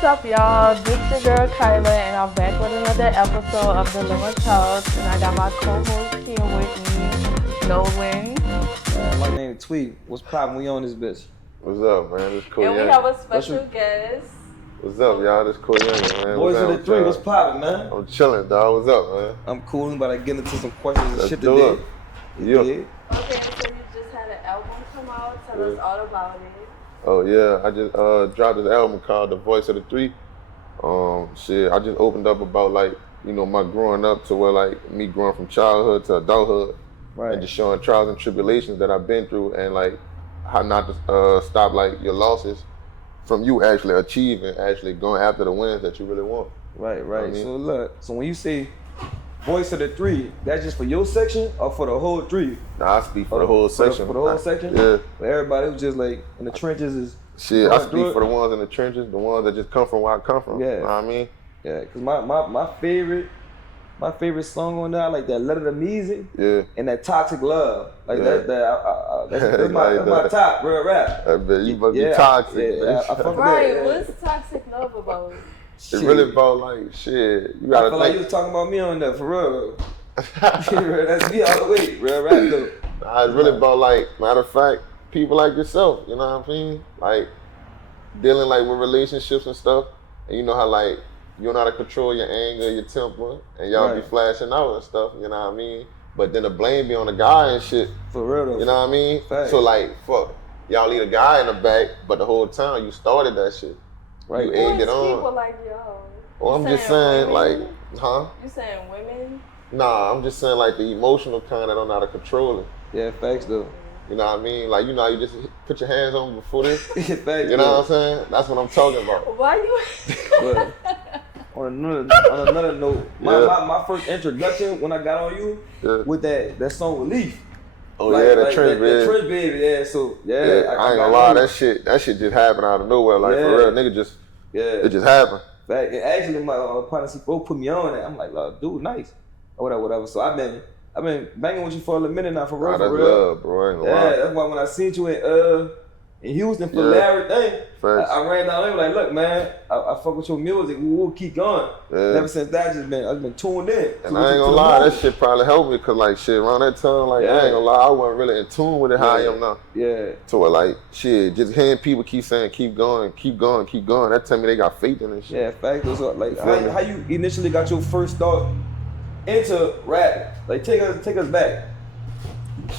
What's up, y'all? This your girl Kyla, and I'm back with another episode of DilemmaTalks, and I got my co-host here with me, Nolan. My name is Tweet. What's poppin'? We on this bitch. What's up, man? This Coyungin. And we have a special guest. What's up, y'all? This Coyungin, man. Boys of the three. What's poppin', man? I'm chilling, dog. What's up, man? I'm cool. About to get into some questions and Let's shit do today. it. Yeah. Okay, so you just had an album come out. Tell us all about it. Oh yeah, I just dropped this album called The Voice of the Three. I just opened up about my growing up to where me growing from childhood to adulthood, Right. and just showing trials and tribulations that I've been through, and how not to stop your losses from you actually achieving, actually going after the wins that you really want. Right. You know what I mean? So look, when you say voice of the three, that's just for your section or for the whole three? Nah, I speak for the whole section. For the whole section? Yeah. For everybody who's just in the trenches is. Shit, I speak for the ones in the trenches, the ones that just come from where I come from. Yeah. You know what I mean? Yeah, cause my favorite song on there, like that Letter to Music, Yeah. and that Toxic Love, Yeah. that's my top real rap. I bet you must be toxic. Yeah, man. I fuck with Right, that, what's Toxic Love about? It's really about shit. You I gotta feel like you think. was talking about me on that for real. That's me all the way, real rap though. Nah, it's really about matter of fact, people like yourself. You know what I mean? Dealing with relationships and stuff, and you know how you don't know how to control your anger, your temper, and y'all be Right. flashing out and stuff. You know what I mean? But then the blame be on the guy and shit. For real though. You know what I mean? Facts. So fuck, y'all leave a guy in the back, but the whole time you started that shit. Right. You Who egged is it on. people like y'all? Well, I'm You just saying, women? huh? You saying women? Nah, I'm just saying the emotional kind that don't know how to control it. Yeah, facts though. You know what I mean? You know how you just put your hands on before this? Facts. You know what I'm saying? That's what I'm talking about. Why you? But on another note, my first introduction when I got on you Yeah. with that song Relief. Oh yeah, the trench, The baby. Trench Baby, yeah. So Yeah, I ain't gonna lie, that shit just happened out of nowhere. For Yeah. real, nigga it just happened. Fact, and actually my partner C4 put me on it. I'm like, dude, nice. Or whatever. So I've been banging with you for a little minute now, for real, Nah, for that's real. love, bro. I ain't gonna Yeah, lie. that's why when I seen you in Houston for Larry thing, Facts. I ran down there like, look, man, I fuck with your music. We'll keep going. Yeah. And ever since that, I've been tuned in. And I ain't gonna lie, that shit probably helped me, cause around that time, I ain't gonna lie, I wasn't really in tune with it how I am now. Yeah. So just hearing people keep saying, keep going, that tell me they got faith in this shit. Yeah, fact. So Feel me? how you initially got your first thought into rap? Take us back.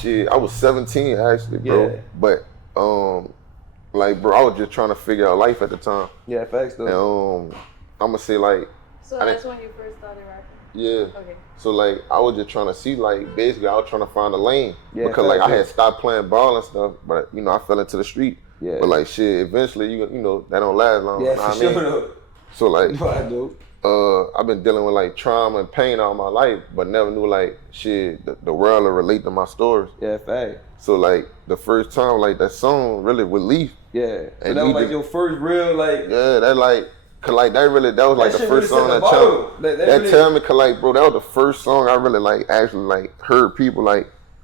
Shit, I was 17 actually, bro. Yeah. But bro, I was just trying to figure out life at the time. Yeah, facts though. And I'ma say So that's when you first started rapping? yeah. Okay. So I was just trying to see basically I was trying to find a lane. Yeah, because facts, I had stopped playing ball and stuff, but I fell into the street. Yeah. But shit, eventually you know that don't last long. Yeah, you know for what I mean? sure though. So I do. I've been dealing with trauma and pain all my life, but never knew the world will relate to my stories. Yeah, fact. So the first time that song really Relief. Yeah. So And that you was just- your first real Yeah, that cause that was That the shit first really song set that the challenged. bar. That That really- tell me cause bro, that was the first song I really actually heard people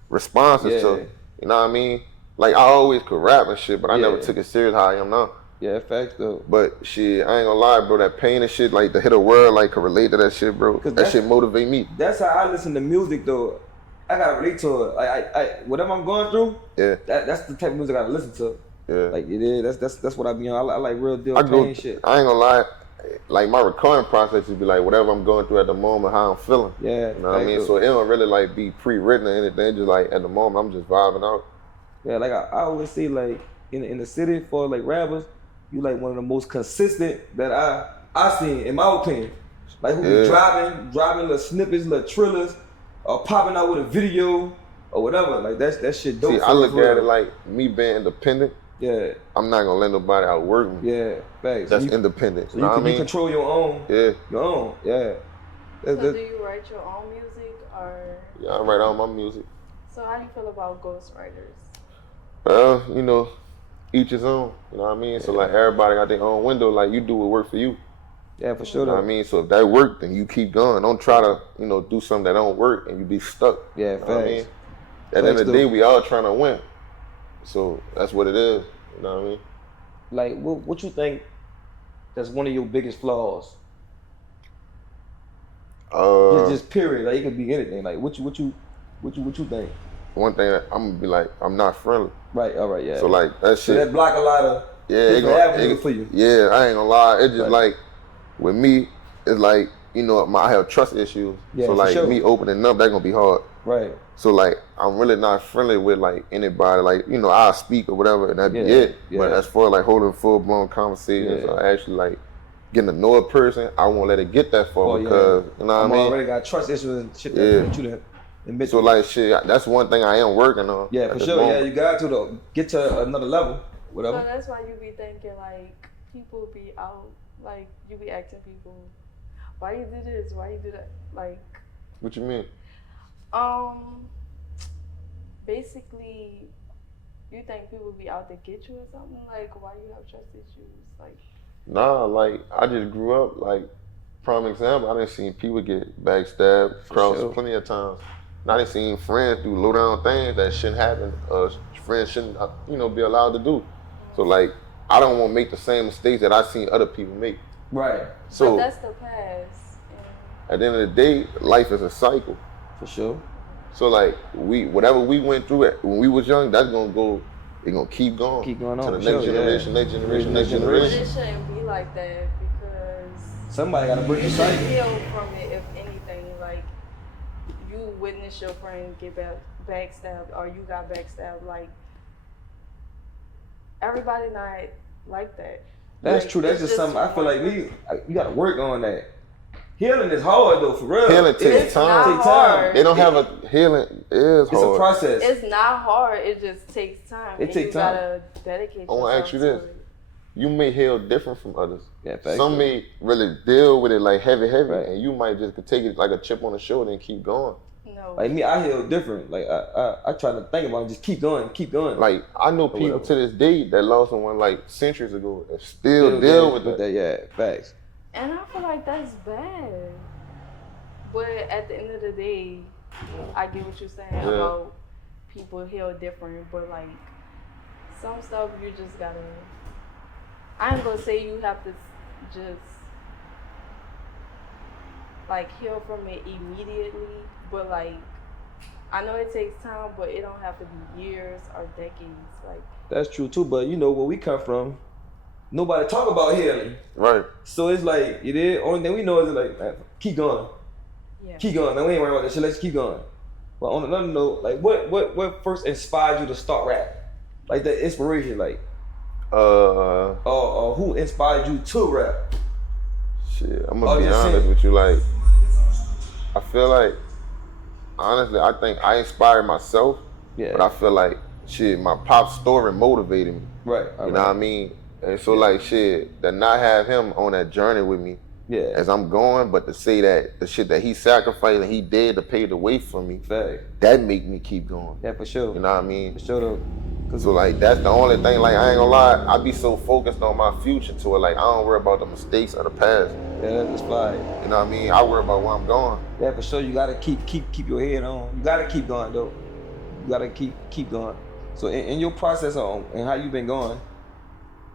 responses to. Yeah. You know what I mean? I always could rap and shit, but I never Yeah. took it serious how I am now. Yeah, facts though. But shit, I ain't gonna lie, bro, that pain and shit, to hit a world could relate to that shit, bro. That shit motivate me. That's how I listen to music though. I gotta relate to it. I whatever I'm going through, Yeah. that's the type of music I gotta listen to. Yeah. It is. That's what I be on. I like real deal I pain shit. ain't gonna lie, my recording process would be whatever I'm going through at the moment, how I'm feeling. Yeah. You know what I mean? though. So it don't really be pre-written or anything, just at the moment, I'm just vibing out. Yeah, I always say in the city for rappers, you one of the most consistent that I seen in my opinion. Who be driving little snippets, little trillers, or popping out with a video or whatever. That shit dope. See, I look at it me being independent. Yeah. I'm not gonna let nobody outwork me. Yeah. Facts. That's So you, independent. so You know what I you mean? control your own. Yeah. Your own. Yeah. So do you write your own music or? Yeah, I write all my music. So how do you feel about ghostwriters? Each his own. You know what I mean? So everybody got their own window. You do what work for you. Yeah, for sure. You know what I mean? So if that work, then you keep going. Don't try to, do something that don't work and you be stuck. Yeah, You know what I mean? facts. At the end of the Facts, day, we all trying to win. So that's what it is. You know what I mean? What you think that's one of your biggest flaws? Just period. Like it could be anything. Like what you think? One thing that I'm gonna be like, I'm not friendly. Right. All right. Yeah. So like that So shit. that block a lot of avenues for you. Yeah, I ain't gonna lie. It's just like with me, it's like I have trust issues. Yeah, so like sure. me opening up, that gonna be hard. Right. So like I'm really not friendly with like anybody. Like I'll speak or whatever, and that'd be it. Yeah. But as far as like holding full blown conversations, or actually like getting to know a person, I won't let it get that far because you know what I mean. Already got trust issues and shit that you done admit. So like shit, that's one thing I am working on. Yeah, for sure. Yeah, you got to though. Get to another level, whatever. So that's why you be thinking like people be out, like you be asking people, why you do this, why you do that, like. What you mean? Basically, you think people be out to get you or something? Like, why you have trust issues? Like. Nah, like I just grew up like prime example. I done seen people get backstabbed, crossed plenty of times. And I done seen friends do low down things that shouldn't happen. Friends shouldn't, be allowed to do. So like, I don't want to make the same mistakes that I seen other people make. Right. So but that's the past. At the end of the day, life is a cycle. For sure. So like whatever we went through when we was young, that's gonna go. It's gonna keep going. Keep going on. To the next generation, next generation, next generation. But it shouldn't be like that because somebody gotta break the cycle. You heal from it, if anything. Like you witness your friend get backstabbed, or you got backstabbed. Like everybody not like that. That's true. That's just something I feel like you gotta work on that. Healing is hard though, for real. Healing takes time. They don't have a healing. It's hard. It's a process. It's not hard. It just takes time. It takes time. You gotta dedicate yourself. I want to ask you this: you may heal different from others. Yeah, some may really deal with it like heavy, and you might just take it like a chip on the shoulder and keep going. No. Like me, I heal different. Like I try to think about it, just keep going. Like I know people to this day that lost someone like centuries ago and still deal with that. Yeah, facts. And I feel like that's bad. But at the end of the day, I get what you're saying about people heal different, but like some stuff you just gotta, I ain't gonna say you have to just like heal from it immediately, but like I know it takes time, but it don't have to be years or decades. Like that's true too, but where we come from, nobody talk about healing. Right. So it's like, only thing we know is like, man, keep going. Yeah. Keep going, man. We ain't worried about that shit. Let's keep going. But on another note, like, what first inspired you to start rap? Like, the inspiration, like, who inspired you to rap? Shit, I'm gonna be honest with you. Like, I feel like, honestly, I think I inspired myself. Yeah. But I feel like, shit, my pop's story motivated me. Right. You know what I mean? And so like shit, to not have him on that journey with me as I'm going, but to say that the shit that he sacrificed and he did to pave the way for me, that make me keep going. Yeah, for sure. You know what I mean? For sure though. So like that's the only thing, like I ain't gonna lie, I be so focused on my future to it, like I don't worry about the mistakes of the past. Yeah, that's fine. You know what I mean? I worry about where I'm going. Yeah, for sure. You gotta keep your head on. You gotta keep going though. You gotta keep going. So in your process and how you been going,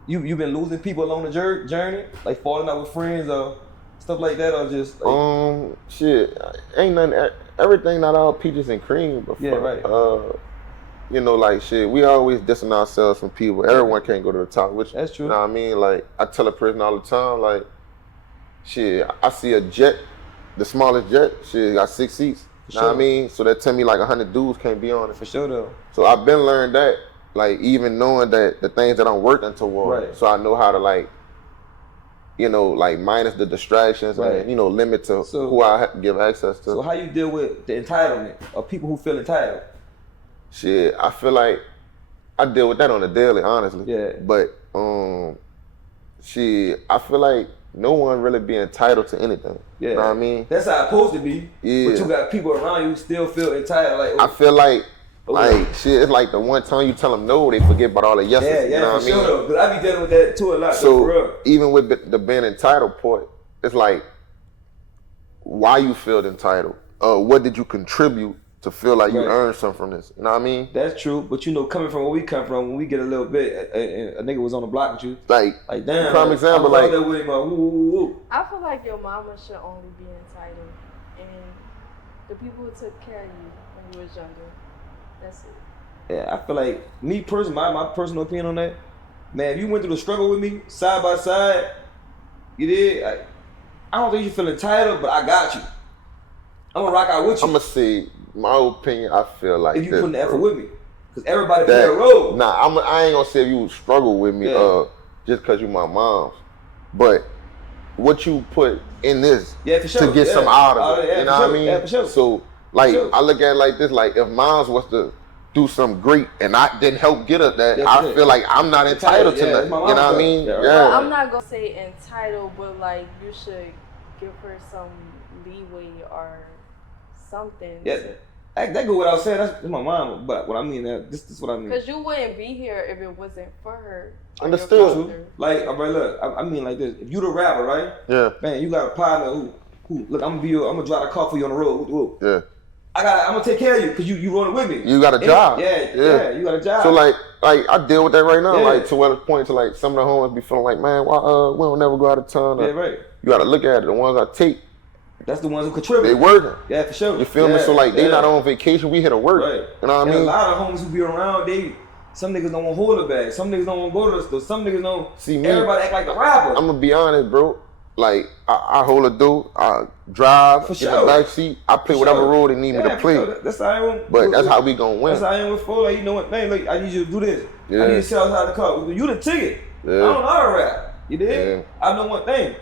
you been losing people along the journey, like falling out with friends or stuff like that, or just like shit, ain't nothing. Everything not all peaches and cream, but right. Like shit, we always dissing ourselves from people. Everyone can't go to the top, which that's true. You know what I mean? Like I tell a person all the time, like shit, I see a jet, the smallest jet, shit got 6 seats. You know what I mean? So that tell me like 100 dudes can't be on it. For sure though. So I've been learning that. Like even knowing that the things that I'm working toward, so I know how to like minus the distractions and limit to who I give access to. So how you deal with the entitlement of people who feel entitled? Shit, I feel like I deal with that on a daily, honestly. Yeah. But I feel like no one really be entitled to anything. Yeah. You know what I mean? That's how it's supposed to be. Yeah. But you got people around you who still feel entitled. Like I feel like. Shit, it's like the one time you tell them no, they forget about all the yeses. Yeah, you know what I mean? Sure, because I be dealing with that too a lot. So, for real. Even with the being entitled part, it's like, why you feel entitled? What did you contribute to feel like you Right. earned something from this. You know what I mean? That's true, but you know, coming from where we come from, when we get a little bit, a nigga was on the block with you. Like Damn. prime example, I was like out there with him, woo, woo, woo. I feel like your mama should only be entitled, and the people who took care of you when you was younger, that's it. Yeah, I feel like me personally, my personal opinion on that, man, if you went through the struggle with me side by side, you did. I don't think you feel entitled, but I got you. I'm gonna rock out with you. I'm gonna say my opinion. I feel like if you this, putting the effort bro. with me, because everybody play a role. Nah, I ain't gonna say if you struggle with me, just cause you my mom's, but what you put in this for sure. to get some out of it. You know what I mean? Yeah, for sure. So like, For sure. I look at it like this: like if mom's was to do something great and I didn't help get her that, I feel like I'm not entitled to nothing. You know what I mean? Yeah. Well, I'm not gonna say entitled, but like you should give her some leeway or something. Yeah, that go without saying. That's my mom. But what I mean, this is what I mean. Because you wouldn't be here if it wasn't for her. Understood. Like, alright, look, I mean like this. If you the rapper, right? Yeah. Man, you got a partner who look, I'm gonna drive the car for you on the road. Woo. Yeah. I'm gonna take care of you because you rolling with me. You got a job. Yeah, you got a job. So like I deal with that right now. Yeah. Like to what point to like some of the homies be feeling like, man, why we don't never go out of town. Yeah, right. You gotta look at it. The ones I take, that's the ones who contribute. they working. Yeah, for sure. You feel me? So like they not on vacation, we here to work. Right. You know what I mean? A lot of homies who be around, some niggas don't want to hold it back. Some niggas don't want to go to the store. Some niggas don't. See me. Everybody act like the rapper. I'm gonna be honest, bro. Like I hold a door, I drive For in sure. the back seat, I play whatever role they need me to play. Sure. That's how I am. But that's how we gonna win. That's how I am with four. Like, you know what? Man, like, I need you to do this. Yeah. I need you to sit outside the car. You the ticket. Yeah. I don't know how to rap. You dig? Yeah. I know one thing.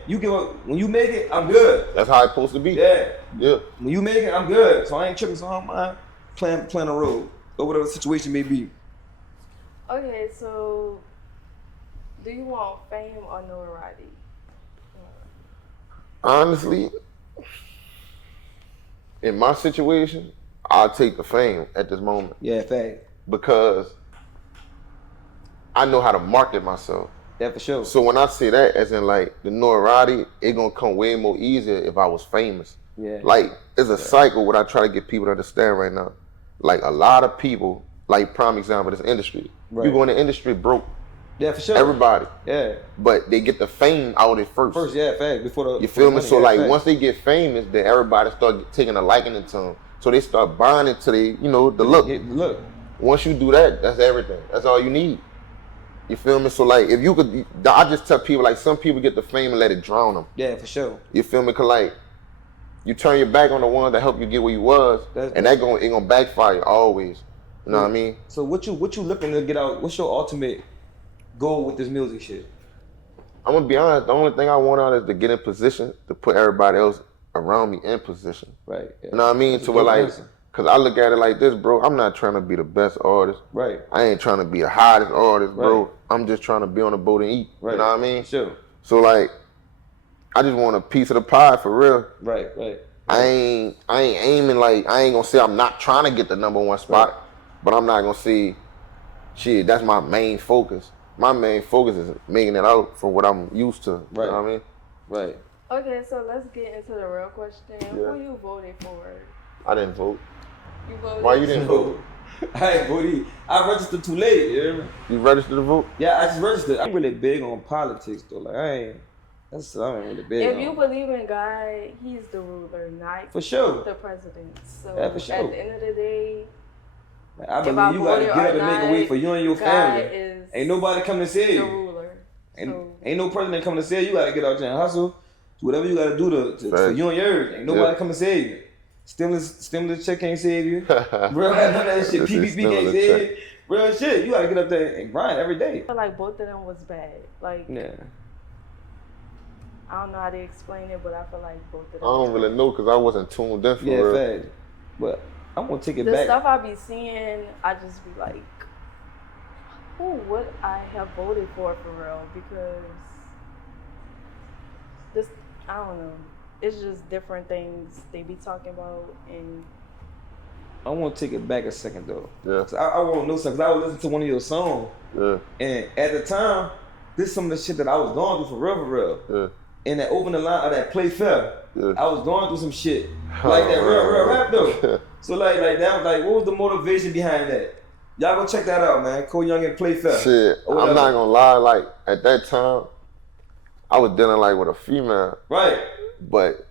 When you make it, I'm good. That's how it's supposed to be. Yeah. Yeah. When you make it, I'm good. So I ain't tripping. So I don't mind playing a role or whatever the situation may be. Okay, so do you want fame or notoriety? Honestly, in my situation, I'll take the fame at this moment. Yeah, fact. Because I know how to market myself. Yeah, for sure. So when I say that, as in like the notoriety, it gonna come way more easier if I was famous. Yeah. Like it's a cycle what I try to get people to understand right now. Like a lot of people, like prime example, this industry. Right. You go in the industry broke. Yeah, for sure. Everybody. Yeah. But they get the fame out of it first. First, yeah, fact. Before the You feel me? money, So yeah, like fact. once they get famous, then everybody start taking a liking to them. So they start buying into the look. Yeah, look. Once you do that, that's everything. That's all you need. You feel me? So like if you could, I just tell people like some people get the fame and let it drown them. Yeah, for sure. You feel me? Cause like you turn your back on the ones that help you get where you was, and it gonna backfire always. You know what I mean? So what you looking to get out? What's your ultimate goal with this music shit? I'm gonna be honest. The only thing I want out is to get in position to put everybody else around me in position. Right. Yeah. You know what I mean? That's So a dope like, answer. cause I look at it like this, bro. I'm not trying to be the best artist. Right. I ain't trying to be the hottest artist, bro. Right. I'm just trying to be on the boat and eat. Right. You know what I mean? Sure. So like, I just want a piece of the pie for real. Right. Right. I ain't aiming like, I ain't gonna say I'm not trying to get the #1 spot, Right. but I'm not gonna say, shit, that's my main focus. My main focus is making it out for what I'm used to. Right. You know what I mean? Right. Okay, so let's get into the real question. Yeah. Who you voted for? I didn't vote. You voted. Why you didn't vote? I ain't voted. I registered too late. You hear me? You registered to vote? Yeah, I just registered. I'm really big on politics though. Like I ain't really big If on. you believe in God, He's the ruler, not For sure. the president. So Yeah, for sure. at the end of the day, I if believe I you gotta voted get or up and make a not, way for you and your God family. is Ain't nobody coming to see the you. ruler. So Ain't no president coming to see you. You gotta get out there and hustle. Do whatever you gotta do to for Right. you and yours. Ain't nobody Yeah. coming to save you. Stimulus check can't save you. Real none of that shit. This is PPP can't stimulus save check. you. Real shit. You gotta get up there and grind every day. I feel like both of them was bad. Like Yeah. I don't know how to explain it, but I feel like both of them. I don't really know because I wasn't tuned in for Yeah, real. fact. But I'm gonna take it The back. stuff I be seeing, I just be like, who would I have voted for real? Because this, I don't know. It's just different things they be talking about, and I want to take it back a second though. Yeah. So I want to know something. 'Cause I was listening to one of your songs, Yeah. and at the time, this is some of the shit that I was going through for real. Yeah. in that opening line of that play fair, Yeah. I was going through some shit. Like that real rap though. So like that was like, what was the motivation behind that? Y'all go check that out, man. Coyungin play fair. Shit, I'm not gonna lie, like at that time, I was dealing like with a female. Right. But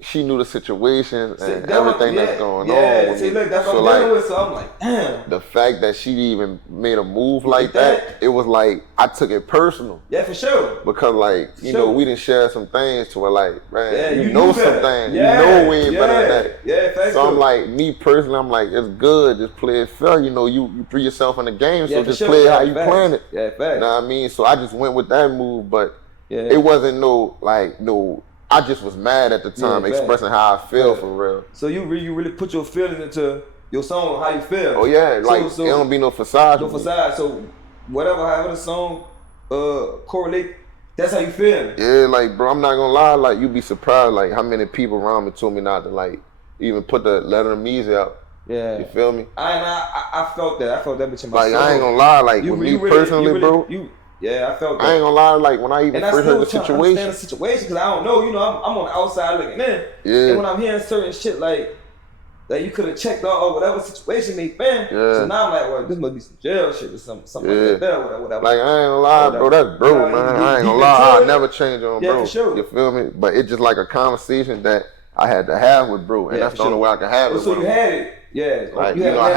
she knew the situation See, and everything that's going on. Yeah, see, look, that's what I'm dealing with. So I'm like, damn. The fact that she even made a move like that, it was like, I took it personal. Yeah, for sure. Because like, you know, we didn't share some things to her like, man, you know some things. Yeah, you know we ain't better than that. Yeah, facts. So I'm like, me personally, I'm like, it's good, just play it fair. You know, you threw yourself in the game, so just play it how you playing it. Yeah, facts. You know what I mean? So I just went with that move, but it wasn't no, I just was mad at the time, expressing how I feel for real. So you really put your feelings into your song, how you feel. Oh yeah, like it don't be no facade. No facade. So however the song correlate, that's how you feel. Yeah, like bro, I'm not gonna lie, like you be surprised like how many people around me told me not to like even put the letter of music out. Yeah. You feel me? I felt that. I felt that bitch in my soul. Like I ain't gonna lie, like with me personally, bro. Yeah, I felt that. I ain't gonna lie, like when I even first heard the situation. I understand the situation because I don't know, you know, I'm on the outside looking in. Yeah. And when I'm hearing certain shit like that you could have checked out or whatever situation may been. Yeah. So now I'm like, well, this must be some jail shit or something like that, whatever. Like I ain't gonna lie, bro, that's bro, man. I ain't gonna lie, I'll never change on bro. For sure. You feel me? But it's just like a conversation that I had to have with bro, and that's the only way I can have it. So you had it. Yeah, like you know, I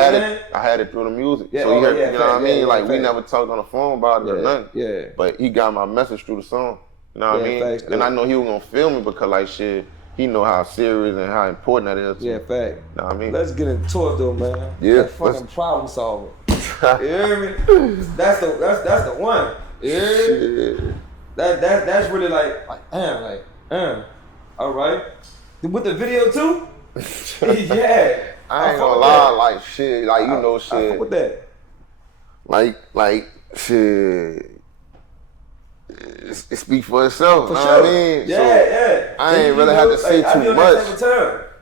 had it through the music. Yeah, so you know what I mean? Like we never talked on the phone about it or nothing. Yeah. But he got my message through the song. You know what I mean? And I know he was gonna feel me because like shit, he know how serious and how important that is. Yeah, fact. You know what I mean? Let's get into it though, man. Yeah. That fucking problem solver. You hear me? That's the one. You hear me? That's really like damn. All right. With the video too? Yeah. I ain't gonna lie, like shit, like you know shit. I fuck with that. Like shit. It speaks for itself. For you sure. Know what I mean? Yeah. I ain't really have to say too much.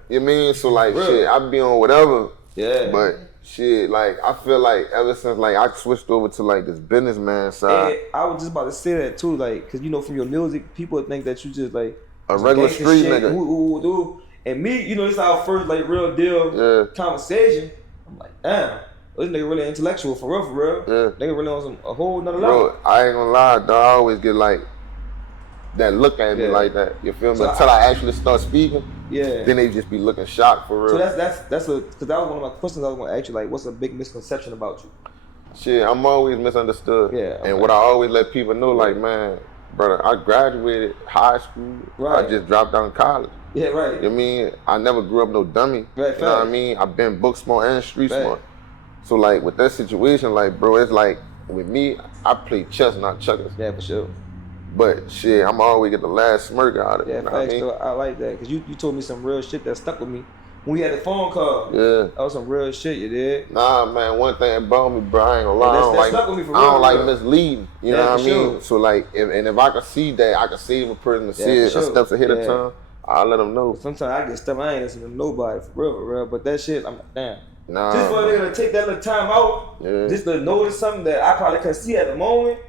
You mean? So like shit, I be on whatever. Yeah. But shit, like I feel like ever since like I switched over to like this businessman side. And I was just about to say that too, like, cause you know from your music, people think that you just like a regular street nigga. And me, you know, this is our first like real deal conversation. I'm like, damn, this nigga really intellectual for real. Yeah. Nigga really on a whole nother level. Bro, I ain't gonna lie, dog. I always get like that look at me like that. You feel me? So until I actually start speaking. Yeah. Then they just be looking shocked for real. So that's because that was one of my questions I was gonna ask you. Like, what's a big misconception about you? Shit, I'm always misunderstood. Yeah. And what I always let people know, like, man, brother, I graduated high school. Right. I just dropped out of college. Yeah, right. You know what I mean? I never grew up no dummy. Right, you know what I mean? I've been book smart and street smart. So like with that situation, like bro, it's like with me, I play chess, not checkers. Yeah, for sure. But shit, I'm always get the last smirk out of it. Yeah, you know what I mean? I like that because you told me some real shit that stuck with me. When we had the phone call, that was some real shit, you did. Nah, man, one thing about me, bro, I ain't gonna lie, I don't like misleading, you know what I mean? So like, if I can see that, I can save a person to see it a steps ahead of time, I'll let them know. Sometimes I get stuff, I ain't listening to nobody, for real, but that shit, I'm like, damn. Nah. Just for a nigga to take that little time out, just to notice something that I probably couldn't see at the moment.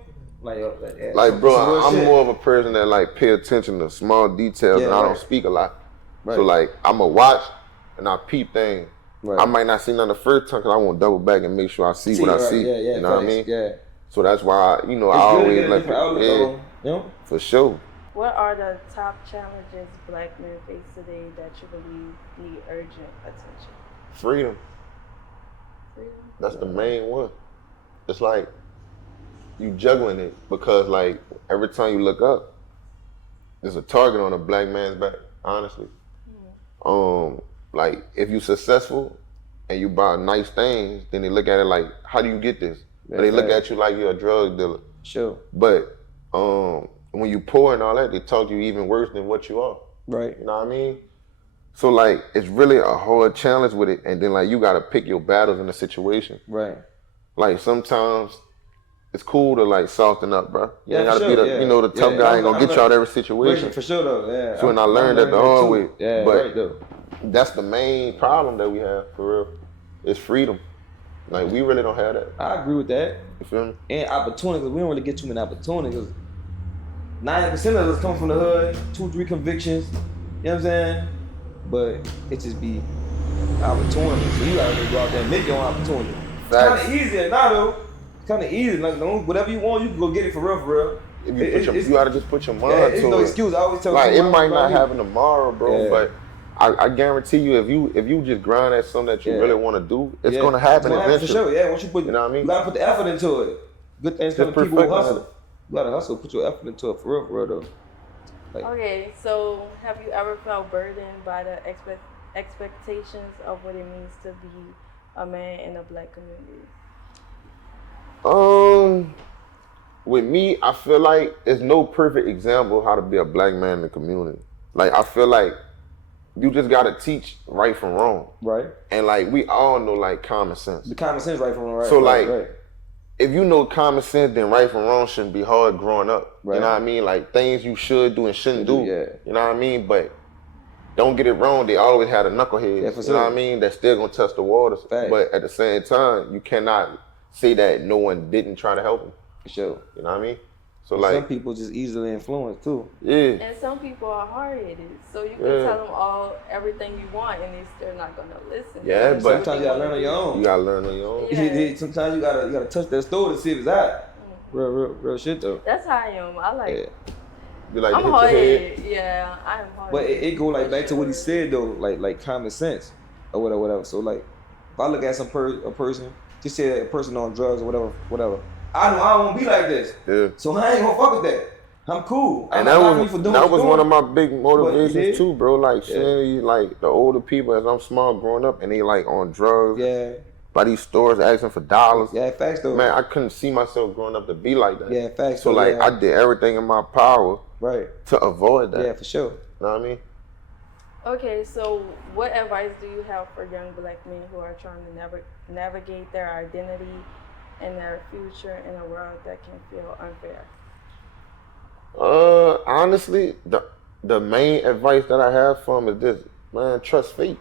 Like bro, I'm more of a person that like pay attention to small details and I don't speak a lot. Right. So like, I'ma watch and I peep things. Right. I might not see nothing the first time because I want to double back and make sure I see what I see. You know what I mean? Yeah. So that's why, I always let for sure. What are the top challenges black men face today that you believe need urgent attention? Freedom. That's the main one. It's like you juggling it because like every time you look up, there's a target on a black man's back, honestly. Like if you're successful and you buy nice things, then they look at it like, how do you get this? But they look at you like you're a drug dealer. Sure. But when you poor and all that, they talk to you even worse than what you are. Right. You know what I mean? So like, it's really a hard challenge with it. And then like, you gotta pick your battles in the situation. Right. Like sometimes it's cool to like soften up, bro. You ain't gotta be the, the tough guy ain't gonna get you out of every situation. For sure though, yeah. So when I learned that the hard way. Yeah, but right though. That's the main problem that we have, for real. It's freedom. Like, we really don't have that. I agree with that. You feel me? And opportunities, we don't really get too many opportunities. 90% of us come from the hood, 2-3 convictions, you know what I'm saying? But it just be opportunity. So you gotta go out there and make your own opportunity. Facts. It's kinda easy now though. It's kinda easy. Like whatever you want, you can go get it for real. If you gotta just put your mind Yeah, to it's it. no excuse. I always tell like people it might not me. happen tomorrow, bro, Yeah. but I guarantee you, if you just grind at something that you really want to do, it's gonna happen eventually. For sure. Yeah, once you put, you know what I mean? You gotta put the effort into it. Good things come to people who hustle. You gotta hustle, put your effort into it for real though. Like, okay, so have you ever felt burdened by the expectations of what it means to be a man in the black community? With me, I feel like there's no perfect example of how to be a black man in the community. Like, I feel like you just gotta teach right from wrong. Right. And like, we all know like common sense. The common sense right from wrong. Right. So right, like, right. if you know common sense, then right from wrong shouldn't be hard growing up. Right. You know what I mean? Like things you should do and shouldn't do. Yeah. You know what I mean? But don't get it wrong, they always had a knucklehead. Yeah, for you sure. know what I mean? That's still gonna test the waters. Facts. But at the same time, you cannot say that no one didn't try to help them. For sure. You know what I mean? So and like some people just easily influenced too. Yeah. And some people are hard-headed, so you can tell them everything you want, and they still not gonna listen. Yeah, but sometimes you gotta learn on your own. You gotta learn on your own. Yeah. Sometimes you gotta touch that store to see if it's hot. Real shit though. That's how I am. I like. Yeah. You like I'm hit your head. hard-headed. Yeah, I'm hard. But it go like back to what he said though, like common sense or whatever. So like, if I look at a person, just say a person on drugs or whatever. I know I won't be like this. Yeah. So I ain't gonna fuck with that. I'm cool. And that was one of my big motivations too, bro. Like seeing like the older people as I'm small growing up and they like on drugs. Yeah. By these stores asking for dollars. Yeah, facts though. Man, I couldn't see myself growing up to be like that. Yeah, facts. So like I did everything in my power to avoid that. Yeah, for sure. You know what I mean? Okay, so what advice do you have for young black men who are trying to navigate their identity and their future in a world that can feel unfair? Honestly, the main advice that I have for them is this: man, trust fate.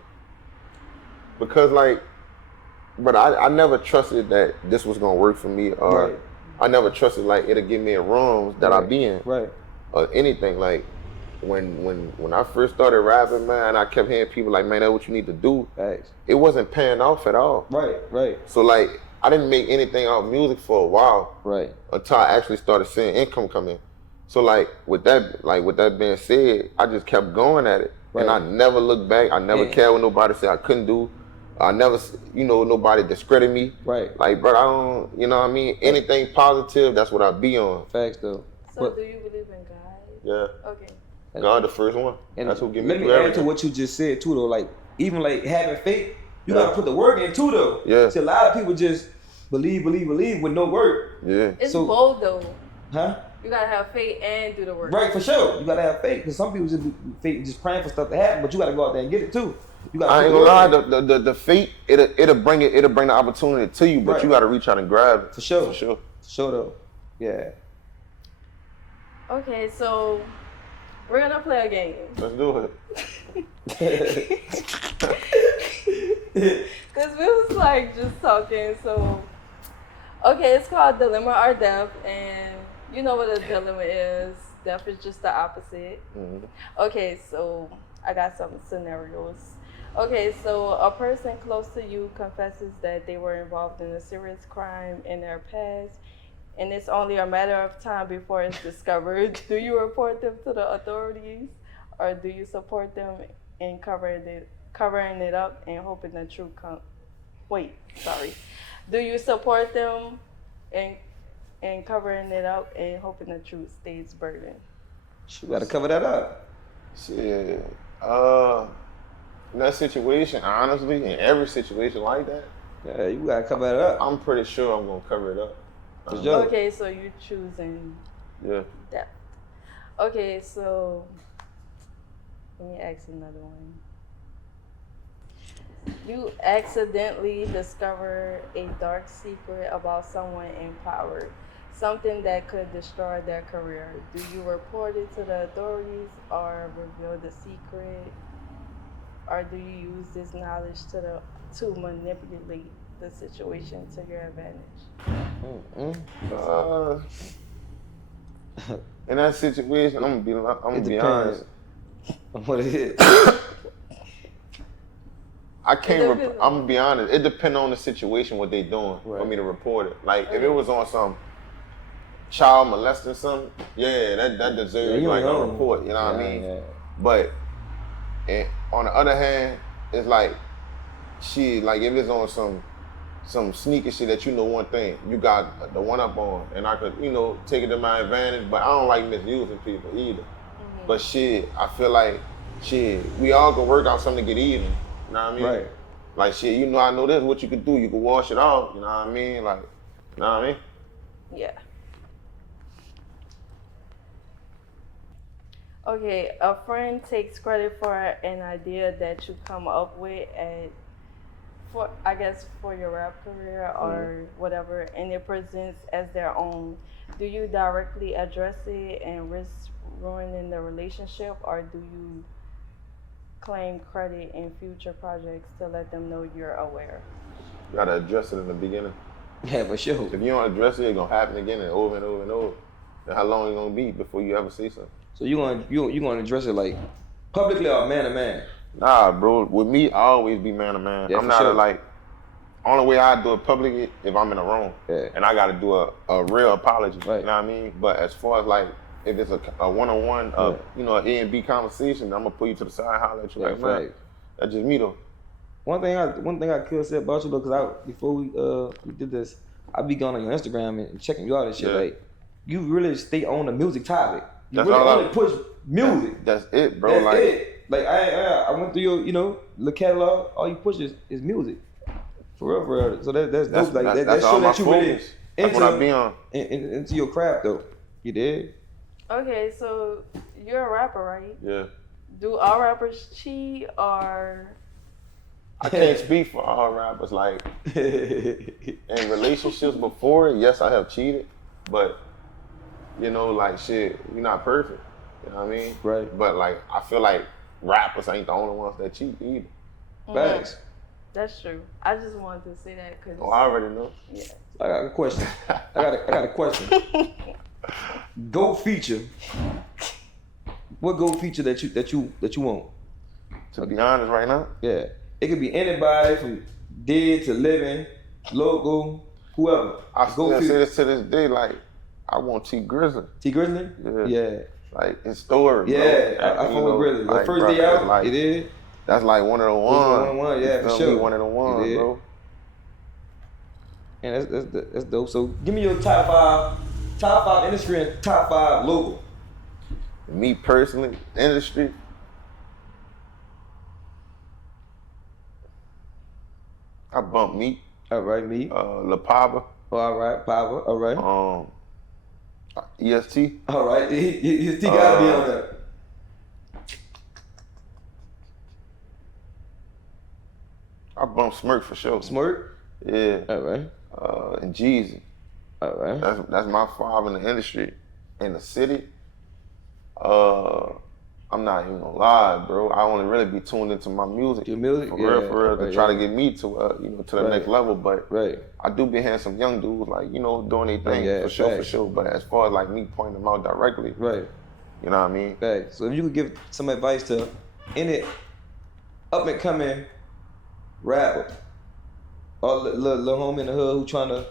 Because like, but I never trusted that this was gonna work for me, or I never trusted like it'll get me in rooms that I be in, or anything. Like when I first started rapping, man, I kept hearing people like, man, that's what you need to do. It wasn't paying off at all. Right. So like, I didn't make anything out of music for a while. Until I actually started seeing income come in. So like with that being said, I just kept going at it. And I never looked back. I never cared what nobody said I couldn't do. I never, nobody discredit me. Like, bro, I don't, you know what I mean? Anything positive, that's what I be on. Facts though. So do you believe in God? Yeah. Okay. God the first one. And that's who give me everything. Let me add to what you just said too though. Like, even like having faith, you gotta put the work in too though. Yeah. See, a lot of people just believe with no work. Yeah. It's bold though. Huh? You gotta have faith and do the work. Right, for sure. You gotta have faith, because some people just faith just praying for stuff to happen, but you gotta go out there and get it too. You gotta I ain't gonna lie, the fate it'll bring the opportunity to you, but you gotta reach out and grab it. For sure. For sure. For sure though. Yeah. Okay, so we're gonna play a game. Let's do it. Cause we was like just talking, so okay, it's called Dilemma or Death, and you know what a dilemma is. Death is just the opposite. Mm-hmm. Okay, so I got some scenarios. Okay, so a person close to you confesses that they were involved in a serious crime in their past, and it's only a matter of time before it's discovered. Do you report them to the authorities, or do you support them in covering it up and hoping the truth comes? Do you support them in covering it up and hoping the truth stays buried? You gotta cover that up. Shit. In that situation, honestly, in every situation like that, yeah, you gotta cover it up. I'm pretty sure I'm gonna cover it up. Okay, so you're choosing death. Okay, so let me ask another one. You accidentally discover a dark secret about someone in power, something that could destroy their career. Do you report it to the authorities or reveal the secret? Or do you use this knowledge to manipulate the situation to your advantage? In that situation, I'm gonna be honest. What it is? I'm gonna be honest. It depends on the situation, what they doing for me to report it. Like if it was on some child molesting something, that deserves like a report. You know what I mean? Yeah. But on the other hand, it's like shit. Like if it's on some sneaky shit that you know one thing, you got the one up on, and I could take it to my advantage. But I don't like misusing people either. Mm-hmm. But shit, I feel like we all can work out something to get even. You know what I mean? Right. Like shit, I know this. What you could do, you could wash it off. You know what I mean? Like, you know what I mean? Yeah. Okay, a friend takes credit for an idea that you come up with for your rap career or whatever, and it presents as their own. Do you directly address it and risk ruining the relationship, or do you claim credit in future projects to let them know you're aware? You gotta address it in the beginning. Yeah, for sure. If you don't address it, it's gonna happen again and over and over and over. And how long it gonna be before you ever say something? So you gonna address it like publicly or man to man? Nah, bro. With me, I always be man to man. Yeah, I'm not only way I do it publicly if I'm in the wrong. Yeah. And I gotta do a real apology. Right. You know what I mean? But as far as like if it's a one-on-one, an A and B conversation, I'm gonna pull you to the side, holler at you like, man, that's just me though. One thing I could say about you though, cause before we did this, I be going on your Instagram and checking you out and shit. Yeah. Like, you really stay on the music topic. You that's really only push music. That's it, bro. That's it. Like I went through your the catalog. All you push is music. For real. So that's dope. Like that show that you really that's what I be on. Into your craft though. You did. Okay, so you're a rapper, right? Yeah. Do all rappers cheat or? I can't speak for all rappers. Like in relationships before, yes, I have cheated, but like shit, we're not perfect. You know what I mean? Right. But like, I feel like rappers ain't the only ones that cheat either. Facts. That's true. I just wanted to say that because. Oh, I already know. Yeah. I got a question. I got a question. Go feature. What go feature that you want? To be honest, right now. Yeah. It could be anybody from dead to living, local, whoever. I still say this to this day. Like, I want T Grizzly. T Grizzly? Yeah. Like in story. Yeah, I fuck with Grizzly. The first day out, like, it is. That's like one of the ones. Yeah, for sure. One of the ones, bro. And that's dope. So give me your top five industry and top five local. Me personally, industry. I bump Meat. All right, Meat. La Pava. All right, Pava. All right. EST. All right, EST gotta be on there. I bump Smirk for sure. Smirk? Yeah. All right. And Jeezy. All right. That's my five in the industry. In the city, I'm not even gonna lie, bro. I only really be tuned into my music. Your music? For real, to try to get me to to the next level. But I do be hearing some young dudes like, doing their thing for sure. But as far as like me pointing them out directly, you know what I mean? Right. So if you could give some advice to any up and coming rapper or little homie in the hood who trying to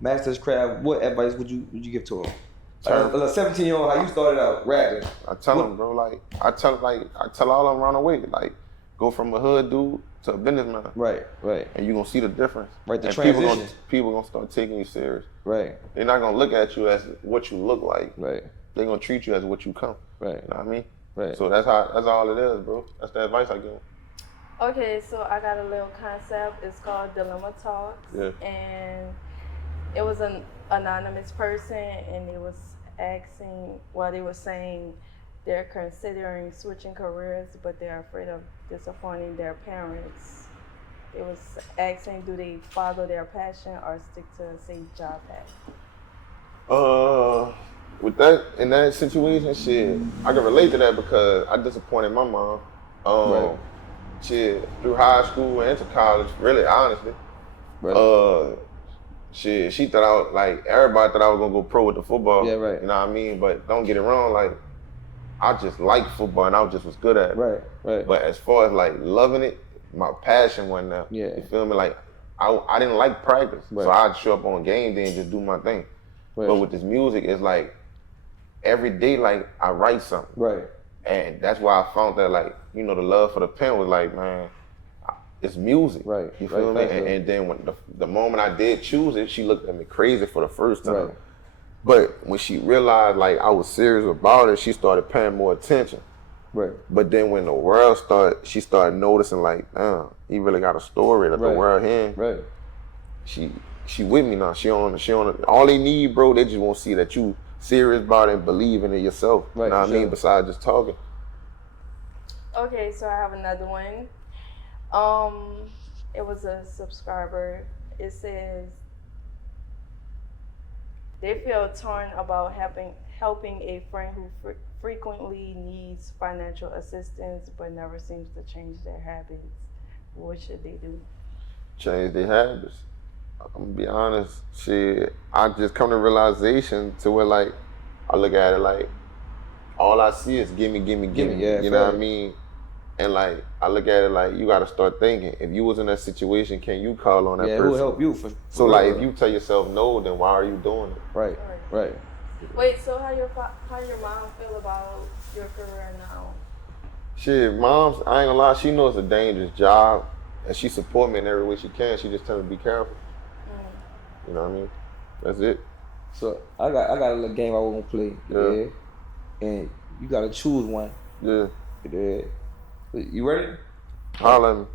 master his craft, what advice would you give to him? A 17-year-old, how you started out rapping? I tell them, bro, I tell all of them around the way, like, go from a hood dude to a businessman. Right. And you gonna see the difference. Right, the transition. People gonna start taking you serious. Right. They're not gonna look at you as what you look like. Right. They're gonna treat you as what you come. Right. You know what I mean? Right. So that's all it is, bro. That's the advice I give them. Okay, so I got a little concept. It's called DilemmaTalks. Yeah. And it was an anonymous person, and it was they were saying they're considering switching careers, but they're afraid of disappointing their parents. It was asking, do they follow their passion or stick to a safe job path? With that, in that situation, shit, I can relate to that because I disappointed my mom. Shit, through high school and into college, really, honestly. Shit, she thought I was, like, everybody thought I was gonna go pro with the football. Yeah, right. You know what I mean? But don't get it wrong, like, I just like football and I just was good at it. Right, right. But as far as like loving it, my passion went there. Yeah. You feel me? Like, I didn't like practice. Right. So I'd show up on game day and just do my thing. Right. But with this music, it's like, every day, like, I write something. Right. And that's why I found that, like, you know, the love for the pen was like, man, it's music. Right. You feel me? Right. And then when the moment I did choose it, she looked at me crazy for the first time. Right. But when she realized, like, I was serious about it, she started paying more attention. Right. But then when the world she started noticing, like, damn, he really got a story that the world hearing. Right. She with me now. She on all they need, bro, they just won't see that you serious about it and believing in yourself. Right, You know what I mean? sure. Besides just talking. Okay, so I have another one. It was a subscriber. It says they feel torn about helping a friend who frequently needs financial assistance but never seems to change their habits. What should they do? Change their habits. I'm gonna be honest, shit, I just come to realization to where, like, I look at it like, all I see is gimme. Yeah, you know what I mean? And like, I look at it like, you gotta start thinking, if you was in that situation, can you call on that person? Who will help you for So like, if you tell yourself no, then why are you doing it? Right. Wait, so how your mom feel about your career now? Shit, mom's, I ain't gonna lie, she knows it's a dangerous job, and she support me in every way she can. She just tell me to be careful. You know what I mean? That's it. So I got a little game I want to play. Yeah. And you gotta choose one. Yeah. Yeah. You ready? Holla at me.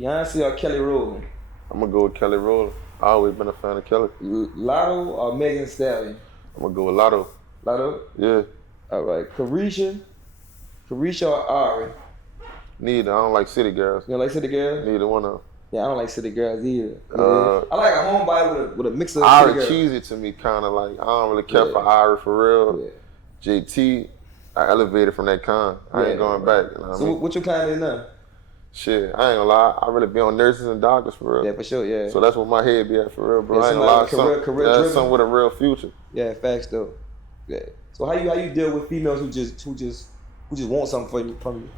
Beyonce or Kelly Rowland? I'm gonna go with Kelly Rowland. I always been a fan of Kelly. Lotto or Megan Thee Stallion? I'm gonna go with Lotto. Lotto? Yeah. All right. Carisha or Ari? Neither. I don't like city girls. You don't like city girls? Neither one of them. Yeah, I don't like city girls either. I like a homebody with a mix of Ari city girls. cheesy to me, kind of like, I don't really care Yeah. for Ari for real. Yeah. JT, I elevated from that con. I ain't going back. You know what I So mean? what you kind of now? Shit, I ain't gonna lie. I really be on nurses and doctors for real. Yeah, for sure. Yeah. So that's what my head be at for real, bro. Yeah, I ain't gonna lie. somebody career driven. Something with a real future. Yeah, facts though. Yeah. So how you deal with females who just want something from you?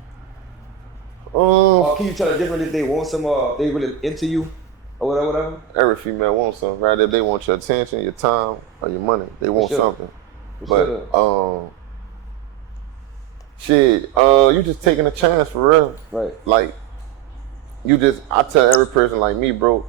Or can you tell the difference if they want some or if they really into you or whatever? Every female wants something, right? If they want your attention, your time, or your money, they want sure. something. For But shit, you just taking a chance for real. Right. Like, I tell every person like me, bro,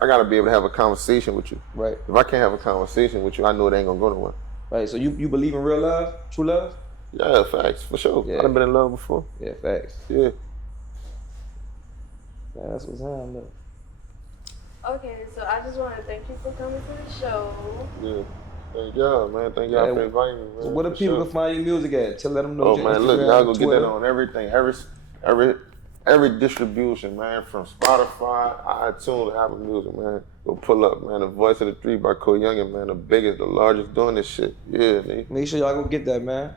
I gotta be able to have a conversation with you. Right. If I can't have a conversation with you, I know it ain't gonna go nowhere. Right. So you believe in real love, true love? Yeah, facts, for sure. Yeah. I've been in love before. Yeah, facts. Yeah. Yeah, that's what's happening though. Okay, so I just want to thank you for coming to the show. Yeah. Thank y'all, man. Thank y'all for inviting me, man. So where do for people sure. can find your music at? Let them know. Oh your man, look, Instagram, y'all go get Twitter. that on everything, every distribution, man, from Spotify, iTunes, Apple Music, man. Go pull up, man. The Voice of the Three by Coyungin, man. The biggest, the largest doing this shit. Yeah, nigga. Make sure y'all go get that, man.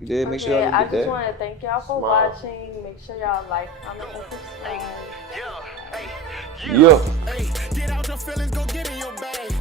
You did. Make sure y'all go I get just that. want to thank y'all for Smile. watching. Make sure y'all like, comment, and subscribe. Yeah. Hey, get out your feelings, go get in your bag.